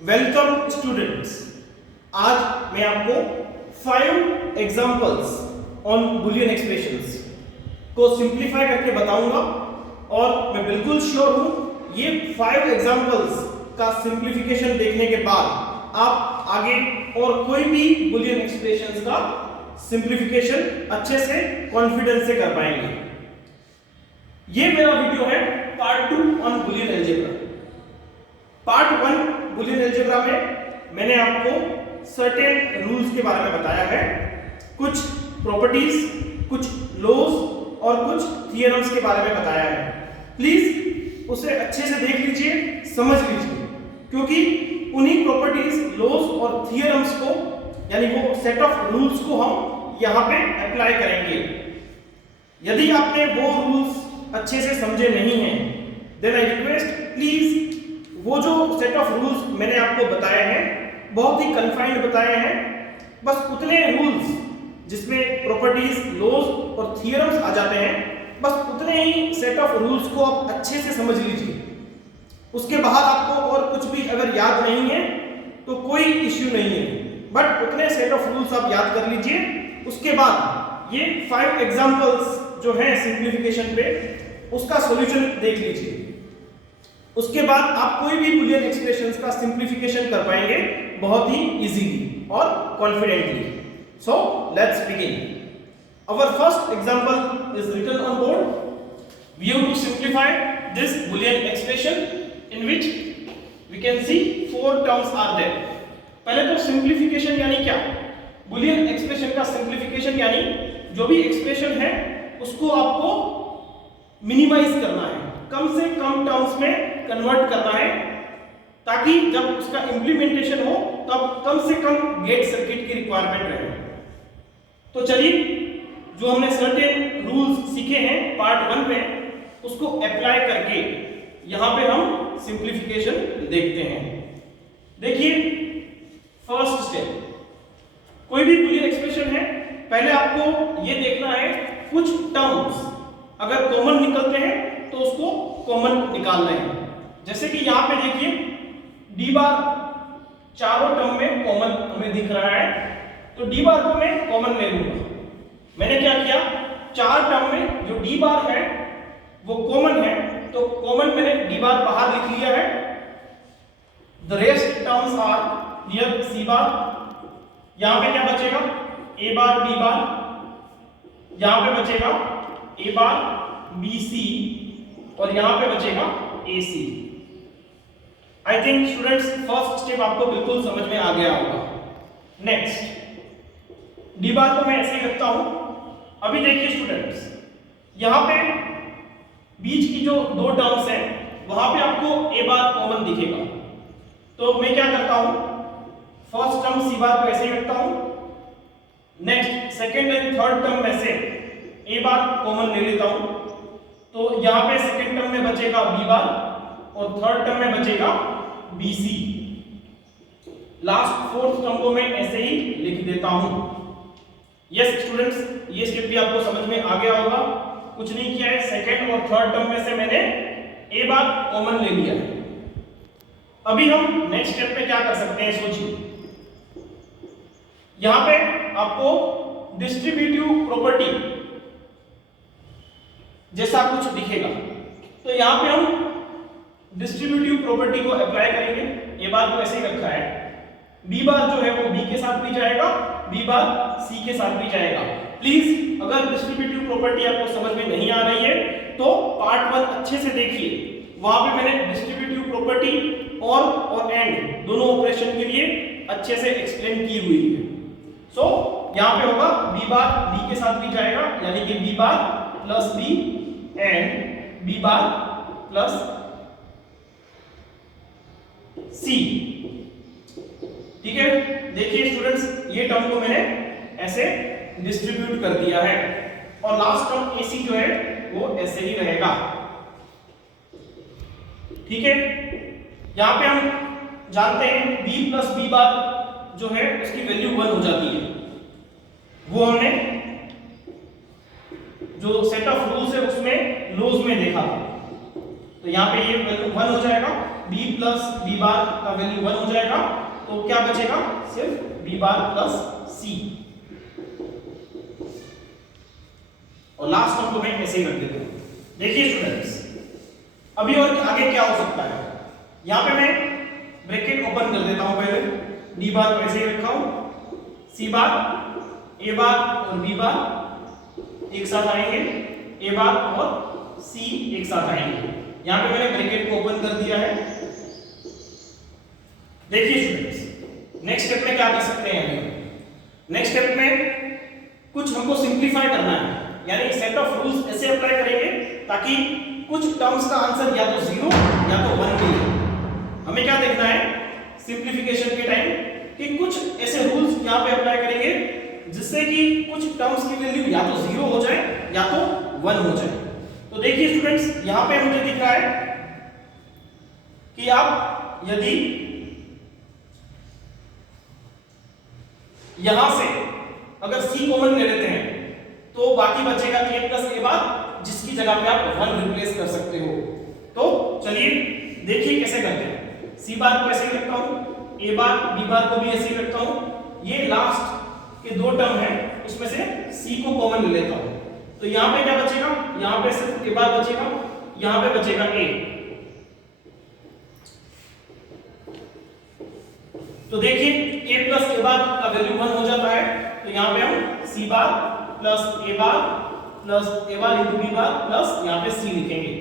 Welcome students. आज मैं आपको 5 एग्जांपल्स ऑन बुलियन एक्सप्रेशंस को सिंप्लीफाई करके बताऊंगा और मैं बिल्कुल श्योर हूं ये 5 एग्जांपल्स का सिंप्लीफिकेशन देखने के बाद आप आगे और कोई भी बुलियन एक्सप्रेशंस का सिंप्लीफिकेशन अच्छे से कॉन्फिडेंस से कर पाएंगे। ये मेरा वीडियो है part 2 on Boolean algebra. Part 1 Boolean algebra में मैंने आपको सर्टेन रूल्स के बारे में बताया है, कुछ प्रॉपर्टीज, कुछ लॉज और कुछ थियरम्स के बारे में बताया है। प्लीज उसे अच्छे से देख लीजिए, समझ लीजिए, क्योंकि उन्हीं प्रॉपर्टीज, लॉज और थियरम्स को यानी वो सेट ऑफ रूल्स को हम यहाँ पे अप्लाई करेंगे। यदि आपने वो रूल्स अच्छे से समझे नहीं हैं, देन आई रिक्वेस्ट प्लीज वो जो सेट ऑफ रूल्स मैंने आपको बताए हैं, बहुत ही कन्फाइंड बताए हैं, बस उतने रूल्स जिसमें प्रॉपर्टीज, लॉज और थियरम्स आ जाते हैं, बस उतने ही सेट ऑफ रूल्स को आप अच्छे से समझ लीजिए। उसके बाहर आपको और कुछ भी अगर याद नहीं है तो कोई इश्यू नहीं है, बट उतने सेट ऑफ रूल्स आप याद कर लीजिए। उसके बाद ये 5 एग्जांपल्स जो है सिंप्लीफिकेशन पे, उसका सॉल्यूशन देख लीजिए। उसके बाद आप कोई भी बुलियन एक्सप्रेशंस का सिंप्लीफिकेशन कर पाएंगे बहुत ही इजीली और confidently. So let's begin. Our first example is written on board. We have to simplify this boolean expression in which we can see 4 terms are there. पहले तो सिंप्लीफिकेशन यानी क्या? बुलियन एक्सप्रेशन का सिंप्लीफिकेशन यानी जो भी expression है उसको आपको मिनिमाइज करना है, कम से कम टर्म्स में कन्वर्ट करना है, ताकि जब उसका इंप्लीमेंटेशन हो तब कम से कम गेट सर्किट की रिक्वायरमेंट रहे। तो चलिए, जो हमने सर्टेन रूल्स सीखे हैं पार्ट 1 में, उसको अप्लाई करके यहां पे हम सिंप्लीफिकेशन देखते हैं। देखिए, फर्स्ट स्टेप, कोई भी बुलियन एक्सप्रेशन है, पहले आपको ये देखना है कुछ टर्म्स अगर कॉमन निकलते हैं तो उसको कॉमन निकालना है। जैसे कि यहां पे देखिए डी बार चारों टर्म में कॉमन हमें दिख रहा है, तो डी बार को मैं कॉमन ले लूंगा। मैंने क्या किया, 4 टर्म में जो डी बार है वो कॉमन है, तो कॉमन मैंने डी बार बाहर लिख लिया है। The rest terms are here C bar. यहां पे क्या बचेगा, ए बार बी बार, यहां पे बचेगा ए बार बी सी और यहां पे बचेगा A C. I think students first step आपको बिल्कुल समझ में आ गया होगा। नेक्स्ट, डी बार को मैं ऐसे ही रखता हूं। अभी देखिए स्टूडेंट्स, यहां पे बीच की जो 2 टर्म्स हैं वहां पे आपको ए बार कॉमन दिखेगा, तो मैं क्या करता हूं, फर्स्ट टर्म सी बार को ऐसे ही रखता हूं। Next second and third term में से ए बार कॉमन ले लेता हूं, तो यहां पे सेकंड टर्म में बचेगा बी बार और थर्ड टर्म में बचेगा B C. Last fourth term को मैं ऐसे ही लिख देता हूं। यस स्टूडेंट्स, ये स्टेप भी आपको समझ में आ गया होगा। कुछ नहीं किया है, सेकंड और थर्ड टर्म में से मैंने ए बार कॉमन ले लिया है। अभी हम नेक्स्ट स्टेप पे क्या कर सकते हैं, सोचिए। यहां पे आपको डिस्ट्रीब्यूटिव प्रॉपर्टी जैसा कुछ दिखेगा, तो यहां पे हम डिस्ट्रीब्यूटिव प्रॉपर्टी को अप्लाई करेंगे। ए बार को ऐसे ही रखा है, बी बार जो है वो बी के साथ भी जाएगा, बी बार सी के साथ भी जाएगा। प्लीज अगर डिस्ट्रीब्यूटिव प्रॉपर्टी आपको समझ में नहीं आ रही है तो पार्ट 1 अच्छे से देखिए, वहां पे मैंने डिस्ट्रीब्यूटिव प्रॉपर्टी और एंड दोनों ऑपरेशन के लिए अच्छे से एक्सप्लेन की हुई है। सो यहां पे होगा बी बार बी के साथ भी जाएगा, यानी कि B bar plus B and B bar plus C. ठीक है, देखिए स्टूडेंट्स, ये टर्म को मैंने ऐसे डिस्ट्रीब्यूट कर दिया है और लास्ट टर्म ए सी जो है वो ऐसे ही रहेगा। ठीक है, यहां पे हम जानते हैं b प्लस बी बार जो है उसकी वैल्यू 1 हो जाती है। वो हमने जो सेट ऑफ रूल्स है उसमें लॉज में देखा था, तो यहां पे ये वैल्यू 1 हो जाएगा। b प्लस b बार का वैल्यू 1 हो जाएगा, तो क्या बचेगा, सिर्फ b बार प्लस c। और लास्ट टर्म को मैं ऐसे ही रख देता हूं। देखिए स्टूडेंट्स, अभी और आगे क्या हो सकता है, यहां पे मैं ब्रैकेट ओपन कर देता हूं, पहले d बार को ऐसे ही रखा हूं, c बार, a बार और b बार एक साथ आएंगे, a बार और c एक साथ आएंगे। यहां पे मैंने ब्रैकेट को ओपन कर दिया है। देखिए स्टूडेंट्स, नेक्स्ट स्टेप में क्या कर सकते हैं, अभी नेक्स्ट स्टेप में कुछ हमको सिंपलीफाई करना है, यानी सेट ऑफ रूल्स ऐसे अप्लाई करेंगे ताकि कुछ टर्म्स का आंसर या तो 0 या तो 1 मिले। हमें क्या देखना है सिंपलीफिकेशन के टाइम कि कुछ ऐसे रूल्स यहां पे अप्लाई करेंगे जिससे कि कुछ टर्म्स की वैल्यू या तो 0 हो जाए या तो 1 हो जाए। तो देखिए स्टूडेंट्स, यहां पे मुझे दिख रहा है कि आप यदि यहां से अगर c कॉमन ले लेते हैं तो बाकी बचेगा a प्लस a बार, जिसकी जगह पे आप 1 रिप्लेस कर सकते हो। तो चलिए देखिए कैसे करते हैं। c बार को ऐसे ही रखता हूं, a बार b बार को भी ऐसे ही रखता हूं। ये लास्ट के दो टर्म है, उसमें से c को कॉमन ले लेता हूं। तो यहां पे क्या बचेगा, यहां पे सिर्फ a बार बचेगा, यहां पे बचेगा a। तो देखिए a प्लस a बार का वैल्यू 1 हो जाता है, तो यहां पे हम c bar plus a bar plus a bar into b bar plus यहां पे c लिखेंगे।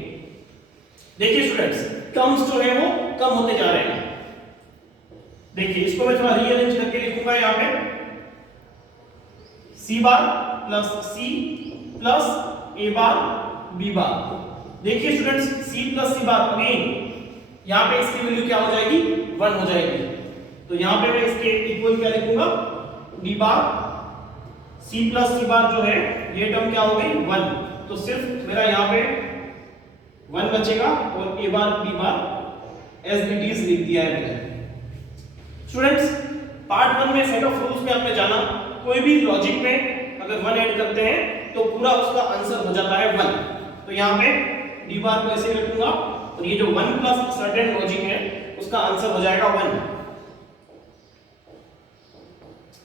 देखिए स्टूडेंट्स, टर्म्स जो है वो कम होते जा रहे हैं। देखिए इसको मैं थोड़ा रीअरेंज करके लिखूंगा, यहां पे c bar plus c plus a bar b बार। देखिए स्टूडेंट्स, c प्लस c बार अगेन यहां पे इसकी वैल्यू क्या हो जाएगी, 1 हो जाएगी। तो यहां पे मैं इसके इक्वल क्या लिखूंगा, d बार c प्लस c बार जो है ये टर्म क्या हो गई 1, तो सिर्फ मेरा यहां पे 1 बचेगा और a bar b bar as it is लिख दिया है मैंने। स्टूडेंट्स, पार्ट 1 में सेट ऑफ रूल्स में आपने जाना कोई भी लॉजिक में अगर 1 ऐड करते हैं तो पूरा उसका आंसर हो जाता है 1। तो यहां पे d बार को ऐसे रखूंगा और ये जो 1 प्लस सर्टेन लॉजिक है उसका आंसर हो जाएगा 1,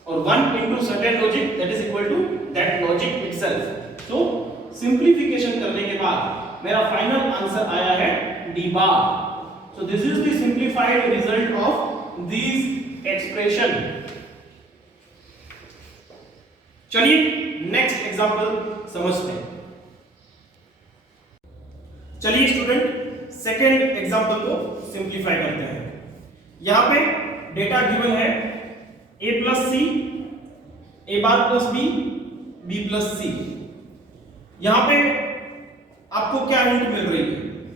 और 1 into certain logic that is equal to that logic itself। तो सिंपलीफिकेशन करने के बाद मेरा फाइनल आंसर आया है d bar. So this is the simplified result of these expression। चलिए नेक्स्ट एग्जांपल समझते हैं। चलिए स्टूडेंट, सेकेंड एग्जांपल को सिंपलीफाई करते हैं। यहां पे डेटा गिवन है a plus C, a bar plus b, b plus C. यहां पे आपको क्या हिंट मिल रही है,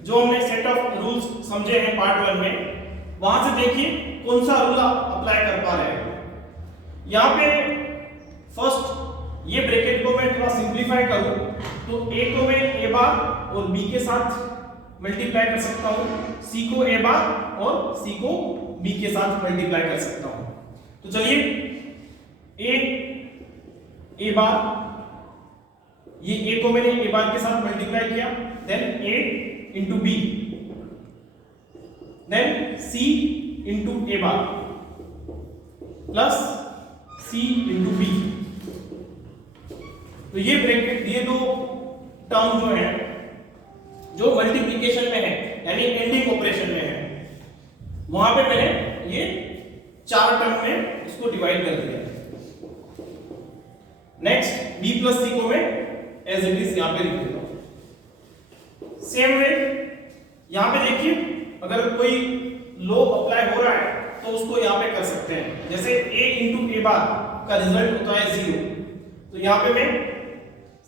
जो हमने सेट ऑफ रूल्स समझे हैं पार्ट 1 में, वहां से देखिए कौन सा रूल आप अप्लाई कर पा रहे हैं। यहां पे फर्स्ट ये ब्रैकेट को मैं थोड़ा सिंपलीफाई करूं तो a को मैं a बार और b के साथ मल्टीप्लाई कर सकता हूं, c को a बार और c को b के साथ मल्टीप्लाई कर सकता हूं। तो चलिए a बार, ये a को मैंने a बार के साथ मल्टीप्लाई किया, then a into b, then c into a bar plus c into b। तो ये ब्रैकेट, ये दो टर्म जो है जो मल्टीप्लिकेशन में है यानी एंडिंग ऑपरेशन में है, वहां पे मैंने ये 4 टर्म में इसको डिवाइड कर दिया। नेक्स्ट b प्लस c को मैं एज इट इज यहां पे लिख देता हूं। सेम वे यहां पे देखिए, अगर कोई लॉ अप्लाई हो रहा है तो उसको यहां पे कर सकते हैं। जैसे a इंटू a बार का रिजल्ट होता है 0, तो यहां पे मैं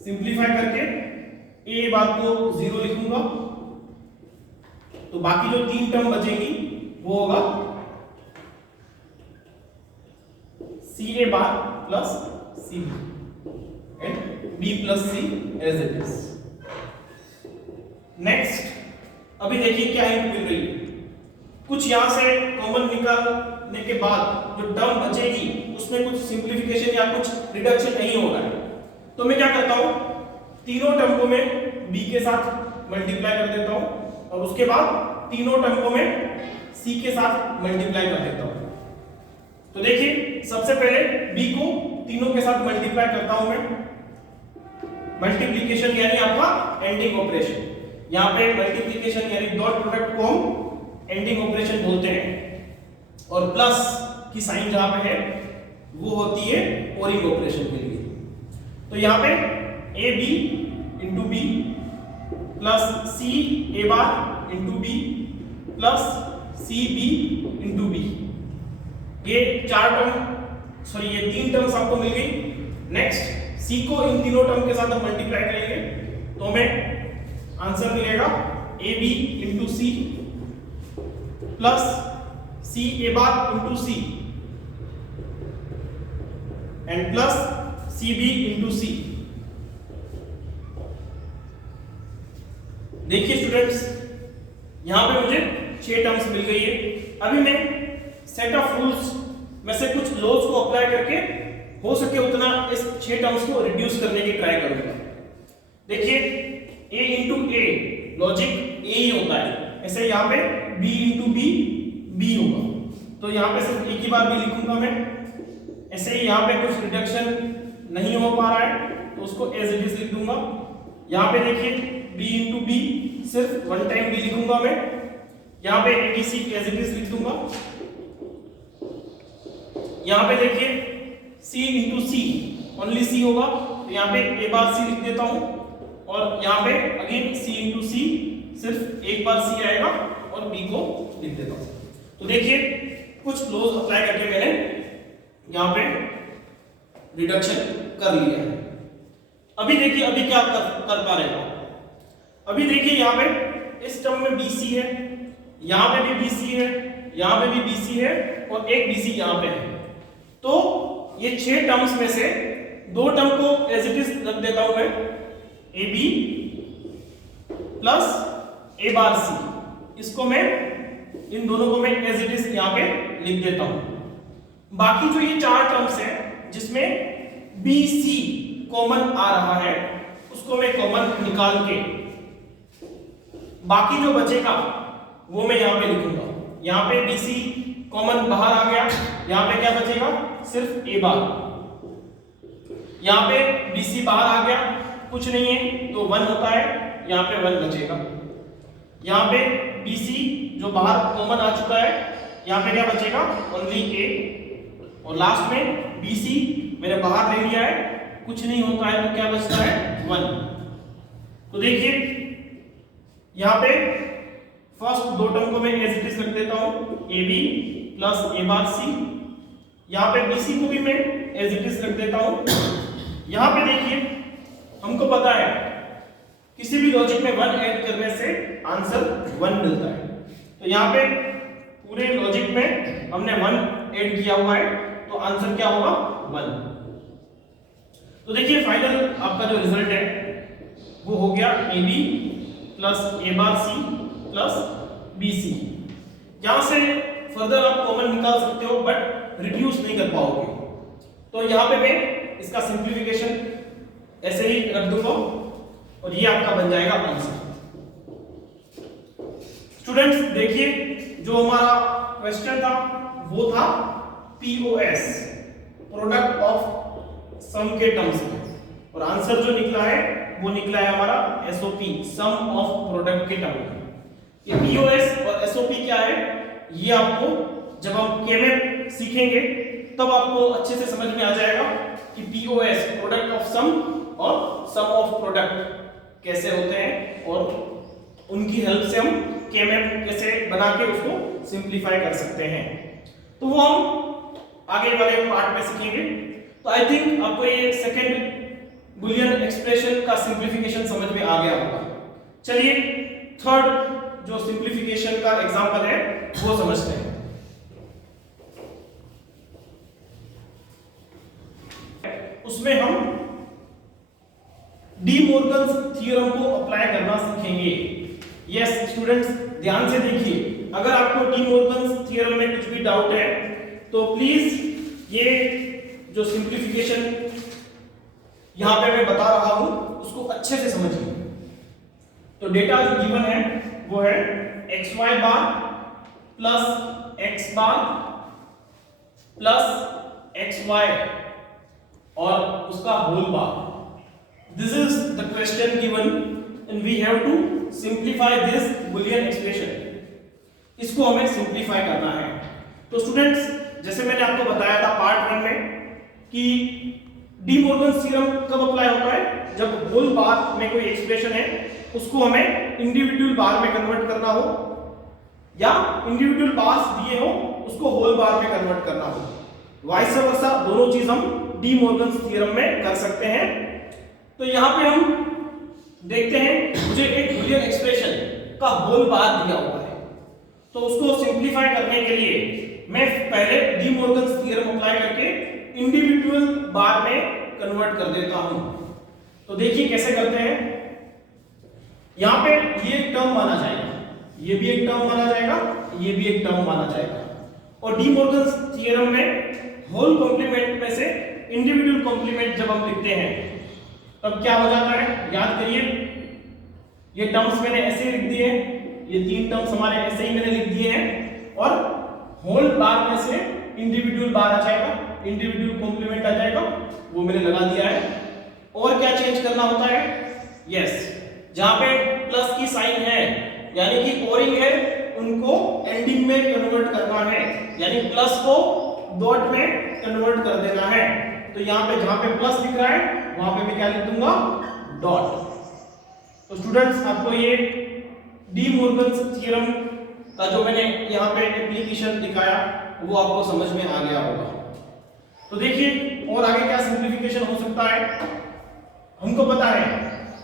सिंपलीफाई करके a बार को 0 लिखूंगा, तो बाकी जो 3 टर्म बचेगी वो होगा ca bar plus c and b plus c as it is. Next, अभी देखिए क्या हिंट मिल रही है, कुछ यहां से कॉमन निकालने के बाद जो टर्म बचेगी उसमें कुछ सिंपलीफिकेशन या कुछ रिडक्शन नहीं हो रहा है, तो मैं क्या करता हूं, तीनों टर्म को मैं b के साथ मल्टीप्लाई कर देता हूं और उसके बाद तीनों टर्म को मैं c के साथ मल्टीप्लाई कर देता हूं। तो देखिए सबसे पहले b को तीनों के साथ मल्टीप्लाई करता हूं मैं, मल्टीप्लिकेशन यानी आपका एंडिंग ऑपरेशन। यहां पे मल्टीप्लिकेशन यानी डॉट प्रोडक्ट को हम एंडिंग ऑपरेशन बोलते हैं, और प्लस की साइन जहां पे है वो होती है ओरिंग ऑपरेशन के लिए। तो यहां पे A B into B plus C A bar into B plus C B into B, ये तीन टर्म्स आपको मिल गई। नेक्स्ट सी को इन तीनों टर्म के साथ हम मल्टीप्लाई करेंगे तो हमें आंसर मिलेगा A B into C plus C A bar into C and plus C B into C. देखिए स्टूडेंट्स, यहां पे मुझे 6 टर्म्स मिल गई है। अभी मैं सेट ऑफ रूल्स में से कुछ लॉज को अप्लाई करके हो सके उतना इस 6 टर्म्स को रिड्यूस करने की ट्राई करूंगा। देखिए a into A logic a ही होता है, ऐसे यहां पे b इंटू बी b होगा, तो यहां पे सिर्फ एक ही बार b लिखूंगा मैं। ऐसे ही यहां पे कुछ रिडक्शन नहीं हो पा रहा है तो उसको एज इट इज लिख दूंगा। यहां पे देखिए b इंटू बी सिर्फ वन टाइम b लिखूंगा मैं, यहां पे abc एज इट इज लिख दूंगा। यहां पे देखिए c इंटू सी ओनली c होगा, तो यहां पे a बार c लिख देता हूं, और यहां पे अगेन c इंटू सी सिर्फ एक बार c आएगा और b को लिख देता हूं। तो देखिए कुछ लॉज अप्लाई करके मैंने यहां पे रिडक्शन कर लिया है। अभी देखिए अभी क्या कर पा रहे हैं। अभी देखिए यहां पे इस टर्म में BC है, यहां पे भी BC है, यहां पे भी BC है और एक BC यहां पे है। तो ये 6 टर्म्स में से 2 टर्म को एज इट इज रख देता हूं मैं, AB plus A bar C, इसको मैं इन दोनों को मैं एज इट इज यहां पे लिख देता हूं। बाकी जो ये 4 टर्म्स हैं जिसमें BC कॉमन आ रहा है उसको मैं कॉमन निकाल के बाकी जो बचेगा वो मैं यहां पे लिखूंगा। यहां पे BC कॉमन बाहर आ गया, यहां पे क्या बचेगा सिर्फ A बार, यहां पे BC बाहर आ गया कुछ नहीं है तो 1 होता है, यहां पे 1 बचेगा। यहां पे BC जो बाहर कॉमन आ चुका है, यहां पे क्या बचेगा ओनली A, और लास्ट में BC मैंने बाहर ले लिया है कुछ नहीं होता है तो क्या बचता है 1। तो देखिए यहां पे फर्स्ट 2 टर्म को मैं एज इट इज रख देता हूं, AB plus A bar C, यहां पे BC को भी मैं एज इट इज रख देता हूं। यहां पे देखिए हमको पता है किसी भी लॉजिक में 1 ऐड करने से आंसर 1 मिलता है, तो यहां पे पूरे लॉजिक में हमने 1 ऐड किया हुआ है तो आंसर क्या होगा 1। तो देखिए फाइनल आपका जो रिजल्ट है वो हो गया AB plus A bar C plus BC। यहां से फर्दर आप कॉमन निकाल सकते हो बट रिड्यूस नहीं कर पाओगे, तो यहां पे मैं इसका सिंप्लीफिकेशन ऐसे ही रख दूंगा और ये आपका बन जाएगा आंसर। स्टूडेंट्स देखिए जो हमारा क्वेश्चन था वो था POS प्रोडक्ट ऑफ सम के टर्म्स में, और आंसर जो निकला है वो निकला है हमारा SOP सम ऑफ प्रोडक्ट के टर्म में। ये POS और SOP क्या है ये आपको जब हम केमेप सीखेंगे तब आपको अच्छे से समझ में आ जाएगा कि POS प्रोडक्ट ऑफ सम और सम ऑफ प्रोडक्ट कैसे होते हैं और उनकी हेल्प से हम केमेप कैसे बना के उसको सिंप्लीफाई कर सकते हैं। तो वो हम आगे वाले पार्ट में सीखेंगे। तो आई थिंक आपको ये सेकंड बुलियन एक्सप्रेशन का सिंप्लीफिकेशन समझ में आ गया होगा। चलिए थर्ड जो सिंप्लीफिकेशन का एग्जांपल है वो समझते हैं। उसमें हम डी मॉर्गन्स थ्योरम को अप्लाई करना सीखेंगे। यस स्टूडेंट्स ध्यान से देखिए, अगर आपको डी मॉर्गन्स थ्योरम में कुछ भी डाउट है तो प्लीज ये जो सिंप्लीफिकेशन यहां पे मैं बता रहा हूं उसको अच्छे से समझिए। तो डेटा जो गिवन है वो है X Y bar plus X bar plus X Y और उसका whole bar. This is the question given and we have to simplify this boolean expression. इसको हमें सिंप्लीफाई करना है। तो स्टूडेंट्स, जैसे मैंने आपको बताया था पार्ट 1 में कि डी मॉर्गन्स थ्योरम कब अप्लाई होता है, जब होल बार में कोई एक्सप्रेशन है उसको हमें इंडिविजुअल बार में कन्वर्ट करना हो या इंडिविजुअल बार्स दिए हो उसको होल बार में कन्वर्ट करना हो। वाइस वर्सा दोनों चीज हम डी मॉर्गन्स थ्योरम में कर सकते हैं। तो यहां पे हम देखते हैं मुझे एक बुलियन एक्सप्रेशन का होल बार दिया हुआ है, तो उसको सिंप्लीफाई करने के लिए मैं पहले डी मॉर्गन्स थ्योरम अप्लाई करके इंडिविजुअल बार में कन्वर्ट कर देता हूं। तो देखिए कैसे करते हैं। यहां पे ये एक टर्म माना जाएगा, ये भी एक टर्म माना जाएगा, ये भी एक टर्म माना जाएगा, और डी मॉर्गन्स थ्योरम में होल कॉम्प्लीमेंट में से इंडिविजुअल कॉम्प्लीमेंट जब हम लिखते हैं तब क्या हो जाता है, याद करिए। ये टर्म्स मैंने ऐसे लिख दिए, ये तीन टर्म्स हमारे ऐसे ही मैंने लिख दिए हैं, और होल बार में से इंडिविजुअल बार आ जाएगा, इंडिविजुअल कॉम्प्लीमेंट आ जाएगा, वो मैंने लगा दिया है। और क्या चेंज करना होता है, यस, जहां पे प्लस की साइन है यानी कि ओरिंग है उनको एंडिंग में कन्वर्ट करना है, यानी प्लस को डॉट में कन्वर्ट कर देना है। तो यहां पे जहां पे प्लस दिख रहा है वहां पे मैं क्या लिख दूंगा, डॉट। तो स्टूडेंट्स, आपको ये डी मॉर्गन्स थ्योरम का जो मैंने यहां पे एप्लीकेशन दिखाया वो आपको समझ में आ गया होगा। तो देखिए और आगे क्या सिंप्लीफिकेशन हो सकता है। हमको पता है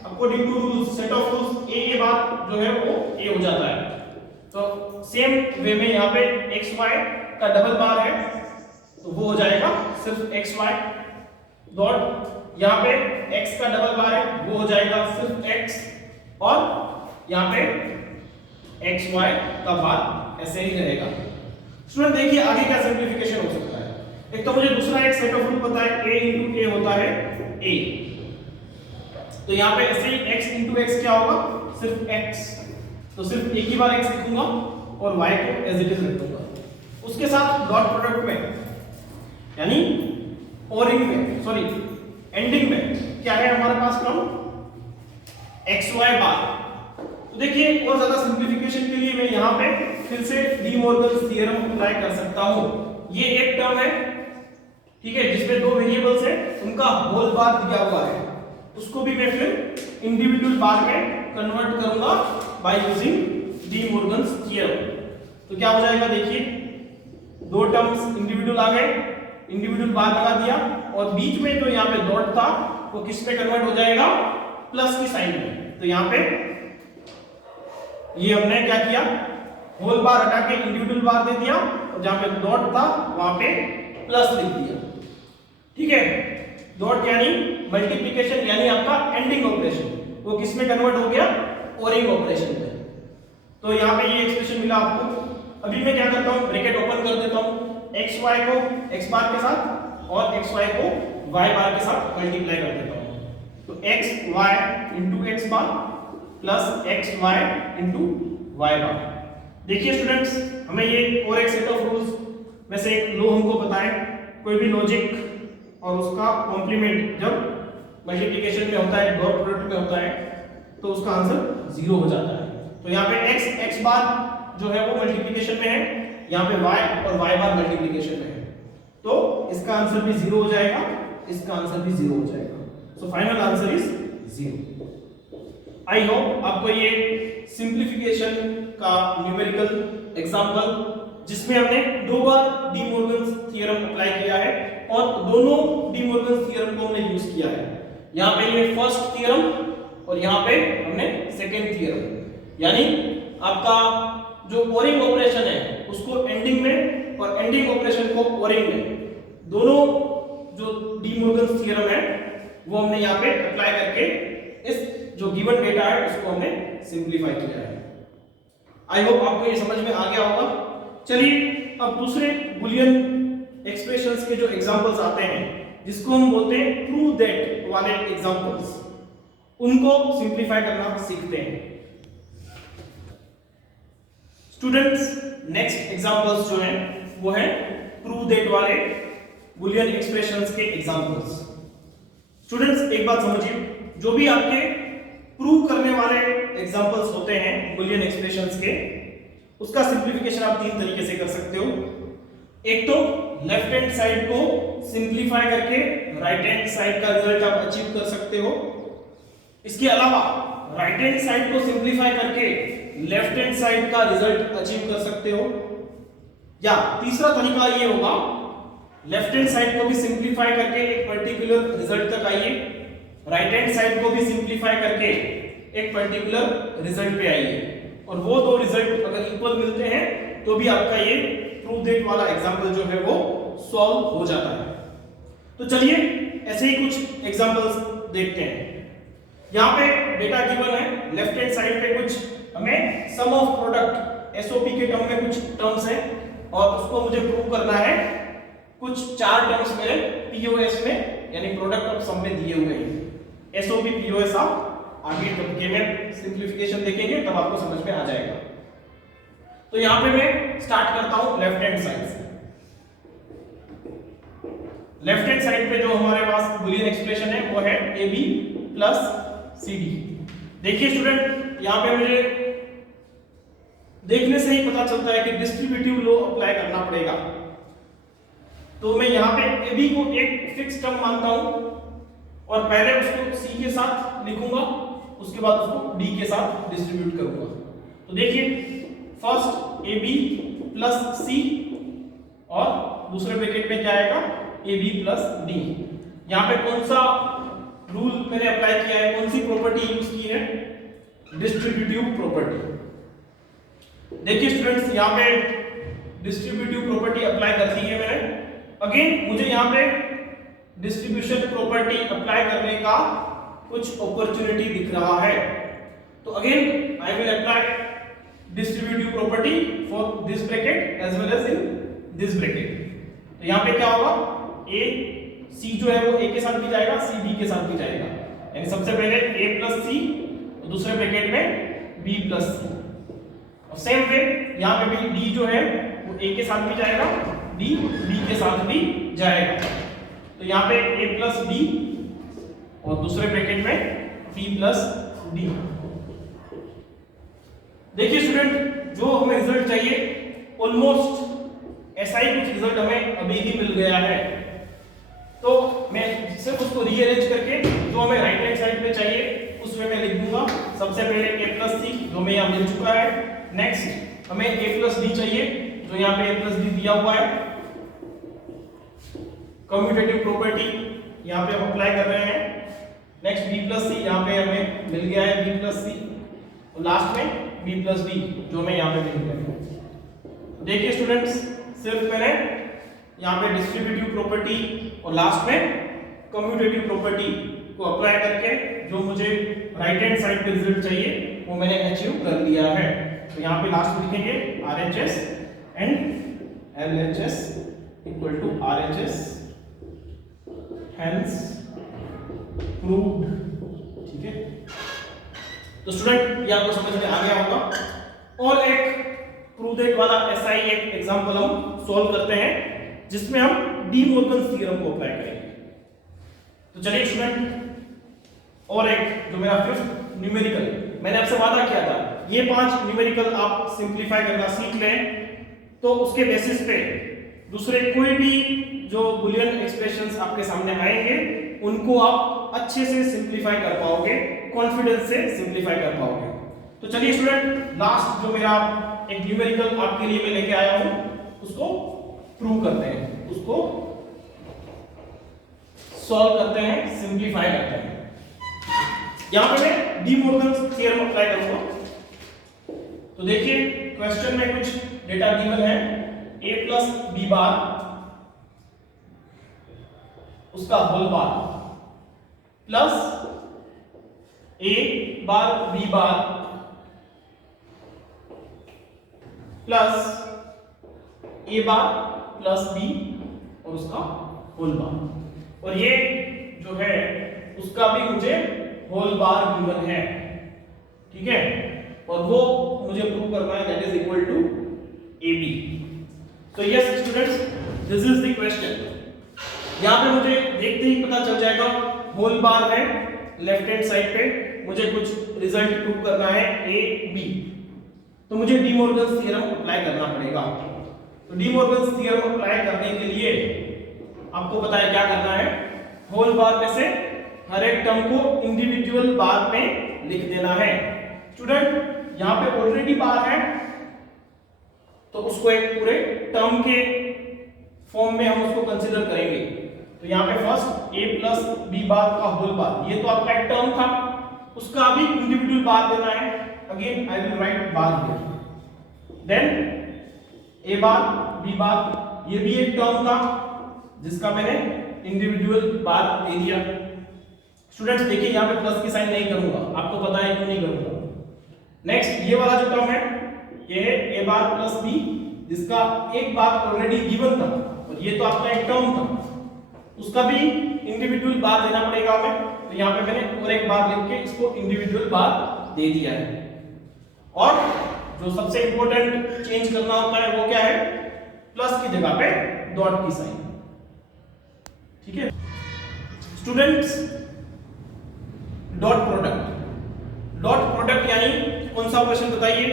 according to rules, set of rules, A के बाद जो है वो ए हो जाता है। तो सेम वे में यहाँ पे एक्स वाई का डबल बार है तो वो हो जाएगा सिर्फ एक्स वाई डॉट, यहाँ पे x का डबल बार है वो हो जाएगा सिर्फ x, और यहाँ पे एक्स वाई का बार ऐसे ही रहेगा। स्टूडेंट देखिए आगे क्या सिंप्लीफिकेशन हो सकता है। एक तो मुझे दूसरा एक सेट ऑफ रूल पता है, a into a होता है a, तो यहाँ पे ऐसे ही x into x क्या होगा, सिर्फ x, तो सिर्फ एक ही बार x लिखूंगा और y को एज इट इज रख दूंगा। उसके साथ डॉट प्रोडक्ट में यानी ओरिंग में, सॉरी एंडिंग में क्या है हमारे पास टर्म एक्स वाई बार। तो देखिए और ज्यादा सिंप्लीफिकेशन के लिए मैं यहाँ पे फिर से डी मॉर्गन्स थ्योरम अप्लाई कर सकता हूँ। ये एक टर्म है, ठीक है, जिसमें दो वेरिएबल्स है उनका होल बार दिया हुआ है, उसको भी मैं फिर इंडिविजुअल बार में कन्वर्ट करूंगा by using D Morgan's theorem. तो क्या हो जाएगा, देखिए दो टर्म्स इंडिविजुअल आ गए, इंडिविजुअल बार लगा दिया, और बीच में जो यहाँ पे डॉट था वो किस पे कन्वर्ट हो जाएगा, प्लस की साइन में। तो यहाँ पे ये हमने क्या किया, होल बार हटा के इंडिविजुअल बार दे दिया, और जहां पे डॉट था वहां पे प्लस लिख दिया, ठीक है। डॉट यानी मल्टीप्लिकेशन यानी आपका एंडिंग ऑपरेशन, वो किस में कन्वर्ट हो गया, ओरिंग ऑपरेशन में। तो यहाँ पे ये एक्सप्रेशन मिला आपको। अभी मैं क्या करता हूँ, ब्रैकेट ओपन कर देता हूँ, एक्स वाई को एक्स बार के साथ और एक्स वाई को वाई बार के साथ मल्टीप्लाई कर देता हूँ। तो X Y into X bar plus X Y into Y bar. देखिए स्टूडेंट्स, हमें ये और एक सेट ऑफ रूल्स में से एक लो हमको पता है, कोई भी लॉजिक और उसका कॉम्प्लीमेंट जब मल्टीप्लिकेशन में होता है, डॉट प्रोडक्ट में होता है, तो उसका आंसर जीरो हो जाता है। तो यहाँ पे एक्स एक्स बार जो है वो मल्टीप्लिकेशन में है, यहाँ पे y और y बार मल्टीप्लिकेशन में है, तो इसका आंसर भी जीरो हो जाएगा, इसका आंसर भी जीरो हो जाएगा। So final answer is zero. I hope आपको ये सिंप्लीफिकेशन का न्यूमेरिकल एग्जांपल जिसमें हमने दो बार डी मॉर्गन्स थ्योरम अप्लाई किया है और दोनों डी मॉर्गन्स थ्योरम को हमने यूज किया है। यहाँ पे ये फर्स्ट थ्योरम और यहाँ पे हमने सेकेंड थ्योरम, यानी आपका जो ओरिंग ऑपरेशन है उसको एंडिंग में और एंडिंग ऑपरेशन को ओरिंग में, दोनों जो डी मॉर्गन्स थ्योरम है वो हमने यहाँ पे अप्लाई करके इस जो गिवन डेटा है उसको हमने सिंप्लीफाई किया है। आई होप आपको ये समझ में आ गया होगा। चलिए अब दूसरे बुलियन एक्सप्रेशंस के जो एग्जांपल्स आते हैं जिसको हम बोलते हैं प्रूव दैट वाले एग्जांपल्स, उनको सिंप्लीफाई करना सीखते हैं। स्टूडेंट्स नेक्स्ट एग्जांपल्स जो हैं वो है प्रूव दैट वाले बुलियन एक्सप्रेशंस के एग्जांपल्स। स्टूडेंट्स एक बात समझिए, जो भी आपके प्रूव करने वाले एग्जांपल्स होते हैं बुलियन एक्सप्रेशंस के, उसका सिंप्लीफिकेशन आप तीन तरीके से कर सकते हो। एक तो लेफ्ट हैंड साइड को सिंप्लीफाई करके राइट हैंड साइड का रिजल्ट आप अचीव कर सकते हो। इसके अलावा राइट हैंड साइड को सिंप्लीफाई करके लेफ्ट हैंड साइड का रिजल्ट अचीव कर सकते हो। या तीसरा तरीका ये होगा, लेफ्ट हैंड साइड को भी सिंप्लीफाई करके एक पर्टिकुलर रिजल्ट तक आइए, राइट हैंड साइड को भी सिंप्लीफाई करके एक पर्टिकुलर रिजल्ट पे आइए, और वो दो रिजल्ट अगर इक्वल मिलते हैं तो भी आपका ये प्रूव दैट वाला एग्जांपल जो है वो सॉल्व हो जाता है। तो चलिए ऐसे ही कुछ एग्जांपल्स देखते हैं। यहाँ पे डेटा गिवन है, लेफ्ट हैंड साइड पे कुछ हमें सम ऑफ प्रोडक्ट एसओपी के टर्म में कुछ टर्म्स हैं और उसको मुझे प्रूव करना है। कुछ चार टर्म्स मेरे पीओएस में यानी प्रोडक्ट ऑफ सम में दिए हुए हैं। एसओपी पीओएस आप आगे तबके में सिंप्लीफिकेशन देखेंगे तब आपको समझ में आ जाएगा। तो यहां पे मैं स्टार्ट करता हूं लेफ्ट हैंड साइड से। लेफ्ट हैंड साइड पे जो हमारे पास बुलियन एक्सप्रेशन है वो है AB प्लस CD। देखिए स्टूडेंट, यहां पे मुझे देखने से ही पता चलता है कि डिस्ट्रीब्यूटिव लॉ अप्लाई करना पड़ेगा। तो मैं यहां पे AB को एक फिक्स टर्म मानता हूं और पहले उसको C के साथ लिखूंगा, उसके बाद उसको D के साथ डिस्ट्रीब्यूट करूंगा। तो देखिए फर्स्ट AB प्लस C और दूसरे ब्रैकेट में क्या आएगा AB प्लस D। यहाँ पे कौन सा रूल मैंने अप्लाई किया है, कौन सी प्रॉपर्टी यूज की है, डिस्ट्रीब्यूटिव प्रॉपर्टी। देखिए स्टूडेंट्स, यहाँ पे डिस्ट्रीब्यूटिव प्रॉपर्टी अप्लाई कर दी है मैंने। अगेन मुझे यहाँ पे डिस्ट्रीब्यूशन प्रॉपर्टी अप्लाई करने का कुछ अपॉर्चुनिटी दिख रहा है। तो again I will apply distributive property for this bracket as well as in this bracket. तो यहाँ पे क्या होगा, ए सी जो है वो ए के साथ भी जाएगा, सी बी के साथ भी जाएगा, यानी सबसे पहले ए प्लस सी और दूसरे ब्रैकेट में बी प्लस सी। और सेम वे यहाँ पे भी डी जो है वो ए के साथ भी जाएगा, डी बी के साथ भी जाएगा। तो यहाँ पे ए प्लस बी और दूसरे ब्रैकेट में बी प्लस डी। देखिए स्टूडेंट, जो हमें रिजल्ट चाहिए ऑलमोस्ट ऐसा ही कुछ रिजल्ट हमें अभी ही मिल गया है। तो मैं सिर्फ उसको रीअरेंज करके जो हमें राइट हैंड साइड पे चाहिए उसमें मैं लिख दूंगा। सबसे पहले a प्लस सी जो हमें यहाँ मिल चुका है। नेक्स्ट हमें a प्लस डी चाहिए जो यहाँ पे a प्लस डी दिया हुआ है। कम्यूटेटिव प्रॉपर्टी यहाँ पे हम अप्लाई कर रहे हैं। नेक्स्ट b प्लस सी यहाँ पे हमें मिल गया है b प्लस सी, और लास्ट में b प्लस डी जो हमें यहाँ पे मिल गया है। देखिए स्टूडेंट्स, सिर्फ मैंने यहाँ पे डिस्ट्रीब्यूटिव प्रॉपर्टी और लास्ट में कम्यूटेटिव प्रॉपर्टी को अप्लाई करके जो मुझे राइट हैंड साइड पे रिजल्ट चाहिए वो मैंने अचीव कर लिया है। तो यहाँ पे लास्ट में लिखेंगे RHS and LHS equal to RHS hence proved. ठीक है, तो स्टूडेंट ये आपको समझ में आ गया होगा। और एक प्रूव दैट वाला ऐसा ही एक एग्जांपल हम सॉल्व करते हैं जिसमें हम डी मॉर्गन थ्योरम को अप्लाई करेंगे। तो चलिए स्टूडेंट, और एक जो मेरा फिफ्थ न्यूमेरिकल, मैंने आपसे वादा किया था ये 5 न्यूमेरिकल आप सिंप्लीफाई करना सीख लें तो उसके बेसिस पे दूसरे कोई भी जो बुलियन एक्सप्रेशंस आपके सामने आएंगे उनको आप अच्छे से सिंप्लीफाई कर पाओगे, कॉन्फिडेंस से सिंप्लीफाई कर पाओगे। तो चलिए स्टूडेंट, लास्ट जो मेरा एक न्यूमेरिकल आपके लिए मैं लेके आया हूं उसको प्रूव करते हैं, उसको सॉल्व करते हैं, सिंप्लीफाई करते हैं। यहां पे मैं डी मॉर्गन थ्योरम अप्लाई करूंगा। तो देखिए क्वेश्चन में कुछ डेटा गिवन है, a प्लस बी बार उसका whole bar plus a bar b bar plus a bar plus b और उसका होल बार, और ये जो है उसका भी मुझे होल बार गिवन है। ठीक है, और वो मुझे प्रूव करना है, that is equal to AB। तो yes students, this is the question. यहाँ पे मुझे देखते ही पता चल जाएगा होल बार है लेफ्ट हैंड साइड पे, मुझे कुछ रिजल्ट प्रूव करना है AB, तो मुझे डी मॉर्गन्स थ्योरम अप्लाई करना पड़ेगा। तो डी मॉर्गन्स थ्योरम अप्लाई करने के लिए आपको पता है क्या करना है, होल बार में से हर एक टर्म को इंडिविजुअल बार में लिख देना है। स्टूडेंट यहाँ पे ऑलरेडी बार है तो उसको एक पूरे टर्म के फॉर्म में हम उसको कंसीडर करेंगे। तो यहाँ पे first a plus B bar का होल बार, ये तो आपका एक टर्म था, उसका भी इंडिविजुअल बार देना है। Again I will write bar here, then a bar b bar, ये भी एक टर्म था जिसका मैंने इंडिविजुअल बार दे दिया। स्टूडेंट्स देखिए यहाँ पे प्लस की साइन नहीं करूंगा, आपको पता है क्यों नहीं करूंगा। नेक्स्ट ये वाला जो टर्म है ये है a बार प्लस b, जिसका एक बार ऑलरेडी गिवन था और ये तो आपका एक टर्म था, उसका भी इंडिविजुअल बार देना पड़ेगा हमें। तो यहाँ पे मैंने और एक बार लिख के इसको इंडिविजुअल बार दे दिया है। और जो सबसे इंपॉर्टेंट चेंज करना होता है वो क्या है, प्लस की जगह पे डॉट की साइन। ठीक है स्टूडेंट्स, डॉट प्रोडक्ट यानी कौन सा ऑपरेशन बताइए,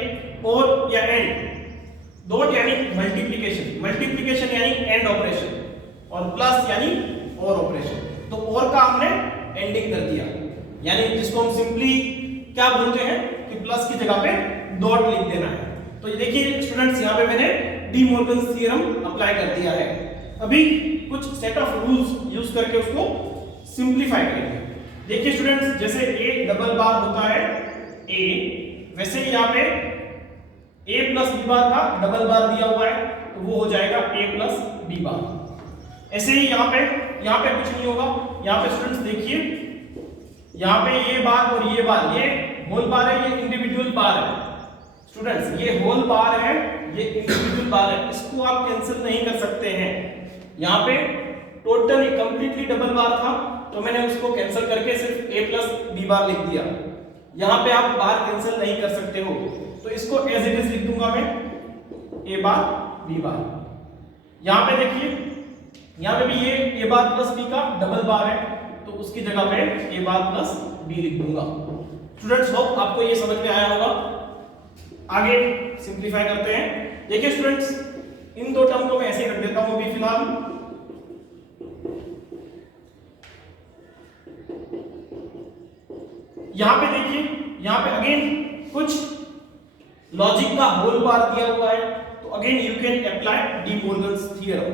और या एंड। डॉट यानी मल्टीप्लिकेशन यानी एंड ऑपरेशन, और प्लस यानी और ऑपरेशन। तो और का हमने एंडिंग कर दिया, यानी जिसको हम सिंपली क्या बोलते हैं कि प्लस की जगह पे डॉट लिख देना है। तो ये देखिए स्टूडेंट्स, यहाँ पे मैंने डी मॉर्गन्स थ्योरम अप्लाई कर दिया है। अभी कुछ सेट ऑफ रूल्स यूज करके उसको सिंप्लीफाई करेंगे। देखिए स्टूडेंट्स, जैसे ए डबल बार होता है ए, वैसे ही यहाँ पे a प्लस बी बार का डबल बार दिया हुआ है तो वो हो जाएगा a प्लस बी बार। ऐसे ही यहाँ पे कुछ नहीं होगा। यहाँ पे स्टूडेंट्स देखिए, यहाँ पे ये बार और ये बार, ये होल बार है, ये इंडिविजुअल बार है। स्टूडेंट्स ये होल बार है, ये इंडिविजुअल बार है, इसको आप कैंसिल नहीं कर सकते हैं। यहाँ पे टोटली कंप्लीटली डबल बार था तो मैंने उसको कैंसिल करके सिर्फ a प्लस बी बार लिख दिया। यहाँ पे आप बार कैंसिल नहीं कर सकते हो, तो इसको एज इट इज लिख दूंगा मैं, a बार b बार। यहाँ पे देखिए, यहाँ पे भी ये a बार प्लस b का डबल बार है तो उसकी जगह पे a बार प्लस b लिख दूंगा। स्टूडेंट्स होप आपको ये समझ में आया होगा। आगे सिंप्लीफाई करते हैं। देखिए स्टूडेंट्स, इन दो टर्म को मैं ऐसे रख देता हूं अभी फिलहाल। यहाँ पे देखिए, यहाँ पे अगेन कुछ लॉजिक का होल बार दिया हुआ है तो again you can apply D Morgan's theorem.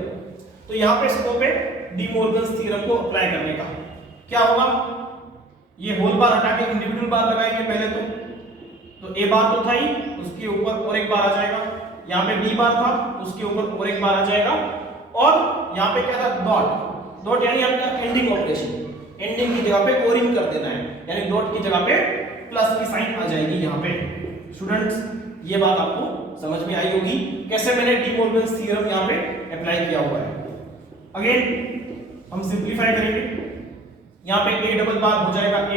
तो यहाँ पे स्कोप है डी मॉर्गन्स थ्योरम को अप्लाई करने का। क्या होगा, ये होल बार हटा के इंडिविजुअल बार लगाएंगे पहले तो a बार तो था ही, उसके ऊपर और एक बार आ जाएगा। यहाँ पे b बार था, उसके ऊपर और एक बार आ जाएगा। और यहाँ पे क्या था, डॉट यानी आपका एंडिंग ऑपरेशन, एंडिंग की जगह पे और इन कर देना है, यानी डॉट की जगह पे प्लस की साइन आ जाएगी यहाँ पे। स्टूडेंट्स ये बात आपको समझ में आई होगी कैसे मैंने डी मॉर्गन्स थ्योरम यहाँ पे अप्लाई किया हुआ है। अगेन हम सिंप्लीफाई करेंगे। यहाँ पे a डबल बार हो जाएगा a,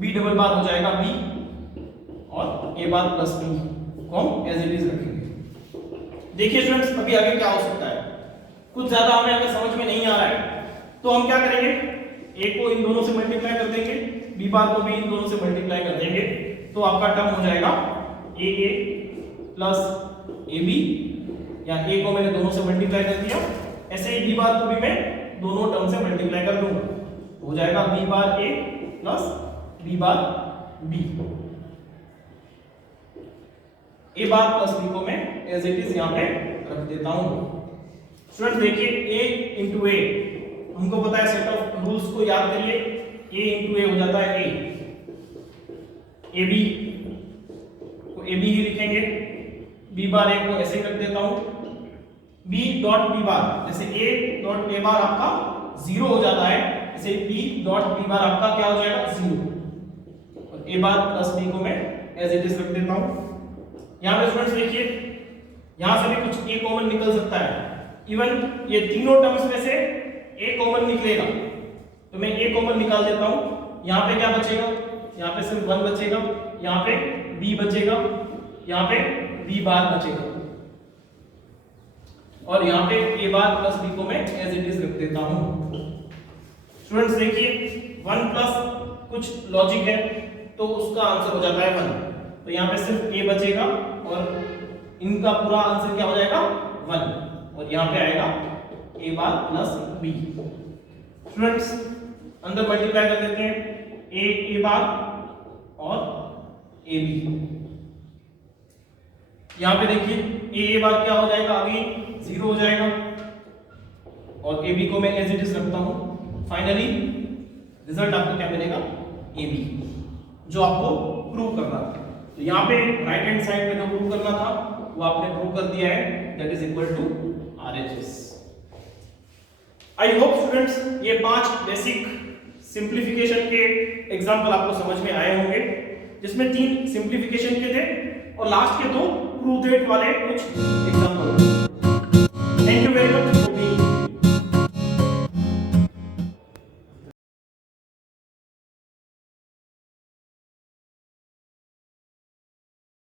b डबल बार हो जाएगा b, और a बार प्लस b को हम एज इट इज रखेंगे। देखिए स्टूडेंट्स, अभी आगे क्या हो सकता है, कुछ ज्यादा हमें अगर समझ में नहीं आ रहा है तो हम क्या करेंगे, a को इन दोनों से मल्टीप्लाई कर देंगे, b बार को भी इन दोनों से मल्टीप्लाई कर देंगे, तो आपका टर्म हो जाएगा a प्लस ab, या a को मैंने दोनों से मल्टीप्लाई कर दिया, ऐसे ही b बार को भी मैं दोनों टर्म से मल्टीप्लाई कर दूंगा, हो जाएगा b bar a plus b bar b। a bar plus b को मैं एज इट इज यहाँ पे रख देता हूं। स्टूडेंट देखिए a इंटू ए, हमको पता है सेट ऑफ रूल्स को याद करिए, a इंटू ए हो जाता है a, ab को ab ही लिखेंगे, b बार a को ऐसे ही रख देता हूं, b डॉट b बार, जैसे a डॉट a बार आपका 0 हो जाता है, जैसे b डॉट b बार आपका क्या हो जाएगा 0, और a बार प्लस b को मैं एज इट इज रख देता हूं। यहाँ पे स्टूडेंट्स देखिए, यहाँ से भी कुछ a कॉमन निकल सकता है, इवन ये तीनों टर्म्स में से a कॉमन निकलेगा तो मैं a कॉमन निकाल देता हूँ। यहाँ पे क्या बचेगा, यहाँ पे सिर्फ 1 बचेगा, यहाँ पे b बचेगा, यहाँ पे b बार बचेगा। और यहाँ पे a बार प्लस b को मैं एज इट इज रख देता हूँ। स्टूडेंट्स देखिए 1 प्लस कुछ लॉजिक है तो उसका आंसर हो जाता है 1, तो यहाँ पे सिर्फ a बचेगा और इनका पूरा आंसर क्या हो जाएगा 1, और यहाँ पे आएगा a bar plus b। Students अंदर मल्टीप्लाई कर देते हैं a बार और a b। यहाँ पे देखिए a बार क्या हो जाएगा, अभी 0 हो जाएगा और a b को मैं एज इट इज रखता हूँ। फाइनली रिजल्ट आपको क्या मिलेगा a b, जो आपको प्रूव करना था। तो यहाँ पे राइट हैंड साइड पे जो प्रूव करना था वो आपने प्रूव कर दिया है, that is equal to RHS। I hope students ये 5 बेसिक सिंप्लीफिकेशन के एग्जांपल आपको समझ में आए होंगे, जिसमें 3 सिंप्लीफिकेशन के थे और लास्ट के 2 प्रूव दैट वाले कुछ एग्जांपल।